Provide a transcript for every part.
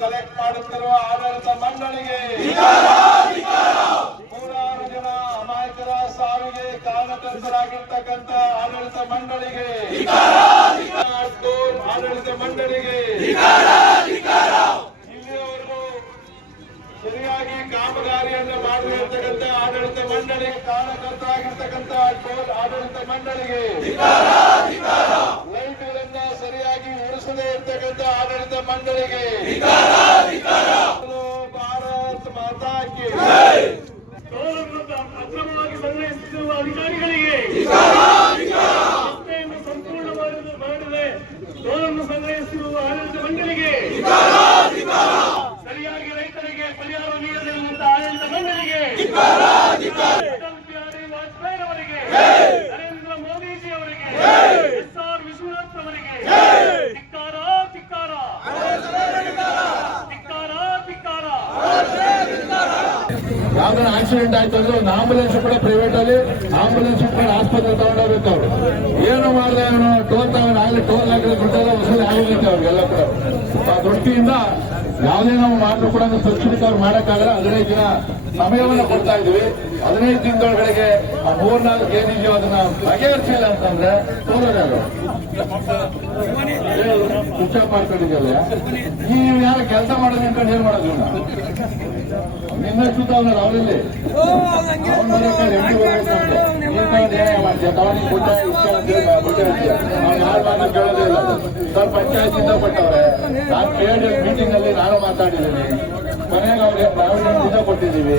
Collect ಮಾಡುತ್ತಿರುವ ಆಡಳಿತ ಮಂಡಳಿಗೆ. ನೂರಾರು ಜನ ಅಮಾಯಕರ ಸಾವಿಗೆ ಕಾರಣಕರ್ತರಾಗಿರ್ತಕ್ಕಂಥ ಆಡಳಿತ ಮಂಡಳಿಗೆ. ಆಡಳಿತ ಮಂಡಳಿಗೆ. ಸರಿಯಾಗಿ ಕಾಮಗಾರಿಯನ್ನು ಮಾಡಿರ್ತಕ್ಕಂಥ ಆಡಳಿತ ಮಂಡಳಿಗೆ ಕಾರಣಕರ್ತರಾಗಿರ್ತಕ್ಕಂಥ ಆಡಳಿತ ಮಂಡಳಿಗೆ. ಉಳಿಸದೇ ಇರ್ತಕ್ಕಂಥ ಆಡಳಿತ ಮಂಡಳಿಗೆ. ಭಾರತ್ ಮಾತಾಕೆ ಅಕ್ರಮವಾಗಿ ಸಂಗ್ರಹಿಸುತ್ತಿರುವ ಅಧಿಕಾರಿಗಳಿಗೆ. ಯಾವ್ದಾರ ಆಕ್ಸಿಡೆಂಟ್ ಆಯ್ತು ಅಂದ್ರೆ ಒಂದು ಆಂಬುಲೆನ್ಸ್ ಕೂಡ ಪ್ರೈವೇಟ್ ಅಲ್ಲಿ ಆಂಬುಲೆನ್ಸ್ ಕೂಡ ಆಸ್ಪತ್ರೆ ತಗೊಂಡೋಗ್ಬೇಕು ಅವ್ರು. ಏನು ಮಾಡಿದೆ ಅವನು? ಟೋಲ್ ತಗೊಂಡು ಆಗಲಿ ಟೋಲ್ ಹಾಕಿದ್ರೆ ದುಡ್ಡೆಲ್ಲ ವಸೂಲಿ ಆಗಿರುತ್ತೆ ಅವ್ರಿಗೆಲ್ಲ ಕೂಡ. ಆ ದೃಷ್ಟಿಯಿಂದ ಯಾವುದೇ ನಾವು ಮಾಡಲು ಕೂಡ ತಕ್ಷಣಕ್ಕೆ ಅವ್ರು ಮಾಡೋಕ್ಕಾಗಲ್ಲ. ಹದಿನೈದು ದಿನ ಸಮಯವನ್ನು ಕೊಡ್ತಾ ಇದೀವಿ. ಹದಿನೈದು ದಿನದೊಳಗಡೆಗೆ ಆ ಮೂರ್ನಾಲ್ಕು ಏನಿದೆಯೋ ಅದನ್ನ ಬಗೆಹರಿಸಿಲ್ಲ ಅಂತಂದ್ರೆ ತೋರೋದು ಸ್ವಿಚ್ ಮಾಡ್ಕೊಂಡಿದ್ದಲ್ಲ ನೀವು ಯಾರು ಕೆಲಸ ಮಾಡೋದು ಅಂತ ಏನ್ ಮಾಡೋದು ನಿನ್ನೆ ಸುತ್ತ ಅವ್ನ ಅವರಲ್ಲಿ ಸರ್ ಪಂಚಾಯತಿಂದ ಕೊಟ್ಟವ್ರೆ ನಾನು ಕೇಳಿದ ಮೀಟಿಂಗ್ ಅಲ್ಲಿ ನಾನು ಮಾತಾಡಿದ್ದೀನಿ. ಮನೆಗೆ ಅವ್ರಿಗೆ ಪ್ರಾವಿಡೆಂಟ್ ಇಂದ ಕೊಟ್ಟಿದ್ದೀವಿ.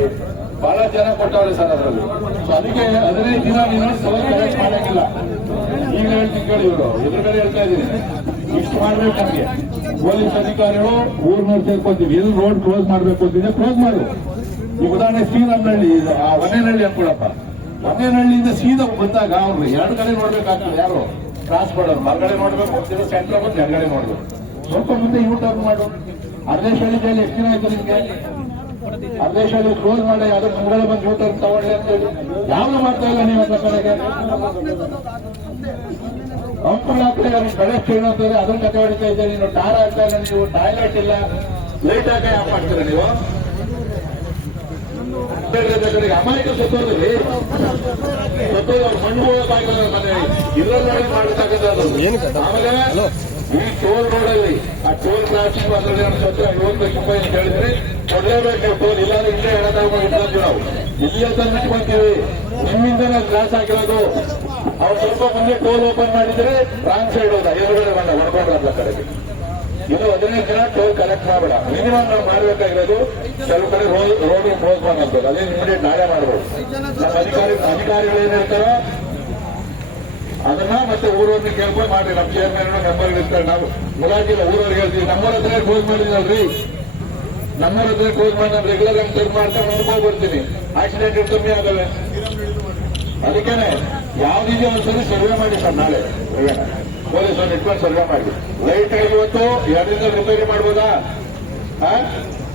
ಬಹಳ ಜನ ಕೊಟ್ಟವ್ರೆ ಸರ್ ಅದರಲ್ಲಿ. ಸೊ ಅದಕ್ಕೆ ಹದಿನೈದು ದಿನ ನೀನು ಸಲ ಕಲೆಕ್ಟ್ ಮಾಡಂಗಿಲ್ಲ ಈಗ ಹೇಳ್ತೀನಿ ಕೇಳಿ ಇವರು. ಎದುರುಗಡೆ ಹೇಳ್ತಾ ಇದ್ದೀನಿ. ಇಷ್ಟು ಮಾಡ್ಬೇಕು ನಮಗೆ. ಪೊಲೀಸ್ ಅಧಿಕಾರಿಗಳು ಊರ್ನವ್ರು ಸೇರ್ಕೊಂತೀವಿ. ಎಲ್ಲಿ ರೋಡ್ ಕ್ಲೋಸ್ ಮಾಡ್ಬೇಕು ಅಂತಿದೆ ಕ್ಲೋಸ್ ಮಾಡು. ಈ ಉದಾಹರಣೆ ಶ್ರೀರಾಮನಹಳ್ಳಿ ಆ ಒನ್ನೇನಹಳ್ಳಿ ಅನ್ಕೊಳಪ್ಪ. ಒನ್ನೇನಹಳ್ಳಿಯಿಂದ ಸೀದಾ ಬಂದಾಗ ಅವ್ರು ಎರಡು ಕಡೆ ನೋಡ್ಬೇಕಾಗ್ತದೆ ಯಾರು? ಕ್ರಾಸ್ ಮಾಡೋರು ಹೊರಗಡೆ ನೋಡ್ಬೇಕು ಸೆಂಟ್ರ್ ಬಂದು ಎರಡುಗಡೆ ನೋಡ್ಬೇಕು. ಸ್ವಲ್ಪ ಮುಂದೆ ಯೂ ಟರ್ನ್ ಮಾಡು. ಅರ್ಧೇಶಹಳ್ಳಿ ಜೈಲು ಎಷ್ಟು ದಿನ ಆಯ್ತು ನಿಮ್ಗೆ? ಅರ್ಧೇಶಹಳ್ಳಿ ಕ್ಲೋಸ್ ಮಾಡಿ ಅದಕ್ಕೆ ಮುಂಗಡೆ ಬಂದು ಯೂ ಟರ್ನ್ ತಗೊಳ್ಳಿ ಅಂತ ಹೇಳಿ. ಯಾವ್ದು ಮಾಡ್ತಾ ಇಲ್ಲ ನೀವು ಅಂತ ಕಡೆಗೆ? ಕಂಪನಿ ಆಗ್ತಾ ಅವ್ರಿಗೆ ಬೆಳೆ ಕ್ಷೀಣ ಅಂತಾರೆ ಅದನ್ನ ಕತೆ ಹೊಡಿತಾ ಇದ್ದಾರೆ ನೀವು ಟಾರ್ ಆಗ್ತಾ ಇಲ್ಲ ನೀವು ಟಾಯ್ಲೆಟ್ ಇಲ್ಲ. ಲೈಟ್ ಆಗ ಆಫ್ ಮಾಡ್ತೀರಾ ನೀವು? ಅಮಾಯಕ ಸುತ್ತೋದ್ರಿ. ಸತ್ತೋದ್ ಮಣ್ಣು ಹೋಗಕ್ಕಾಗಿಲ್ಲ ಮನೆ. ಇದ್ರಲ್ಲಿ ಮಾಡತಕ್ಕಂಥದ್ದು ಆಮೇಲೆ ಈ ಟೋಲ್ ರೋಡಲ್ಲಿ ಆ ಟೋಲ್ ಕ್ರಾಸಿಂಗ್ ಅಂದ್ರೆ ಸತ್ತು ಐವತ್ತು ರೂಪಾಯಿ ಅಂತ ಕೊಡ್ಲೇಬೇಕು ನೀವು ಟೋಲ್ ಇಲ್ಲಾಂದ್ರೆ ಇಲ್ಲೇ ಹೇಳೋದಾಗ ಇಲ್ಲ ನಾವು. ಇಲ್ಲೇ ತಂದು ಇಟ್ಕೊಂತೀವಿ ನಿಮ್ಮಿಂದನೇ ಕ್ಲಾಸ್ ಹಾಕಿರೋದು ಅವ್ರು ಸ್ವಲ್ಪ ಮುಂದೆ ಟೋಲ್ ಓಪನ್ ಮಾಡಿದ್ರೆ ರಾಂಗ್ ಸೈಡ್ ಹೋದ ಎದುರುಗಡೆ ಬಂದ ಹೊಡ್ಕೊಂಡ್ರಲ್ಲ ಕಡೆಗೆ. ಇದು ಹದಿನೈದು ದಿನ ಟೋಲ್ ಕಲೆಕ್ಟ್ ಮಾಡಬೇಡ. ಮಿನಿಮಮ್ ನಾವು ಮಾಡಬೇಕಾಗಿರೋದು ಕೆಲವು ಕಡೆ ರೋಡ್ ಕ್ಲೋಸ್ ಮಾಡಬೇಕು. ಅದೇ ಇಮಿಡಿಯೇಟ್ ನಾಳೆ ಮಾಡಬಹುದು ನಮ್ಮ ಅಧಿಕಾರಿ, ಅಧಿಕಾರಿಗಳು ಏನಿರ್ತಾರೋ ಅದನ್ನ ಮತ್ತೆ ಊರವ್ರನ್ನ ಕೇಳ್ಕೊಂಡು ಮಾಡ್ರಿ. ನಮ್ಮ ಚೇರ್ಮನ್ ಮೆಂಬರ್ ಇರ್ತಾರೆ ನಾವು ಮುಲಾಜಿಲ್ಲ, ಊರವ್ರಿಗೆ ಹೇಳ್ತೀವಿ ನಮ್ಮೂರ ಹತ್ರ ಕ್ಲೋಸ್ ಮಾಡಿದ್ನಲ್ರಿ? ನಮ್ಮೂರ ಹತ್ರ ಕ್ಲೋಸ್ ಮಾಡಿ, ನಾನು ರೆಗ್ಯುಲರ್ ಆಗಿ ಚೆಕ್ ಮಾಡ್ತಾ ನೋಡ್ಕೊಂಡು ಬರ್ತೀನಿ ಆಕ್ಸಿಡೆಂಟ್ ಕಮ್ಮಿ ಆಗಲ್ಲ ಅದಕ್ಕೇನೆ ಯಾವ್ದಿದೆಯೋ ಒಂದ್ಸರಿ ಸರ್ವೆ ಮಾಡಿ ಸರ್ ನಾಳೆ? ಪೊಲೀಸರು ಇಟ್ಕೊಂಡು ಸರ್ವೆ ಮಾಡಿ. ಲೈಟ್ ಇವತ್ತು ಎರಡರಿಂದ ರಿಪೇರಿ ಮಾಡ್ಬೋದಾ?